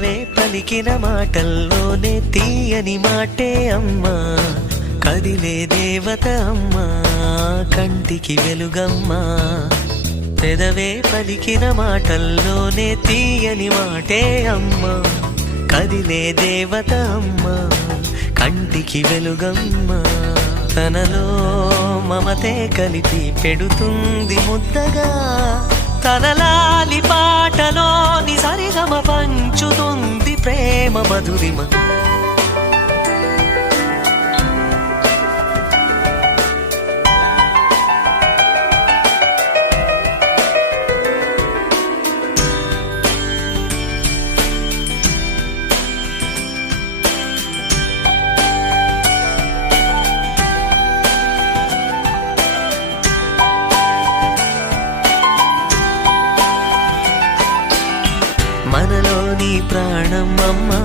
పెదవే పలికిన మాటల్లోనే తీయని మాటే అమ్మా, కదిలే దేవత అమ్మా, కంటికి వెలుగమ్మా. పెదవే పలికిన మాటల్లోనే తీయని మాటే అమ్మా, కదిలే దేవత అమ్మా, కంటికి వెలుగమ్మా. తనలో మమతే కలిపి పెడుతుంది ముద్దగా, తనలాలి పాటలోని సరిగమ పంచుతుంది ప్రేమ మధురిమ. మనలోని ప్రాణం అమ్మా,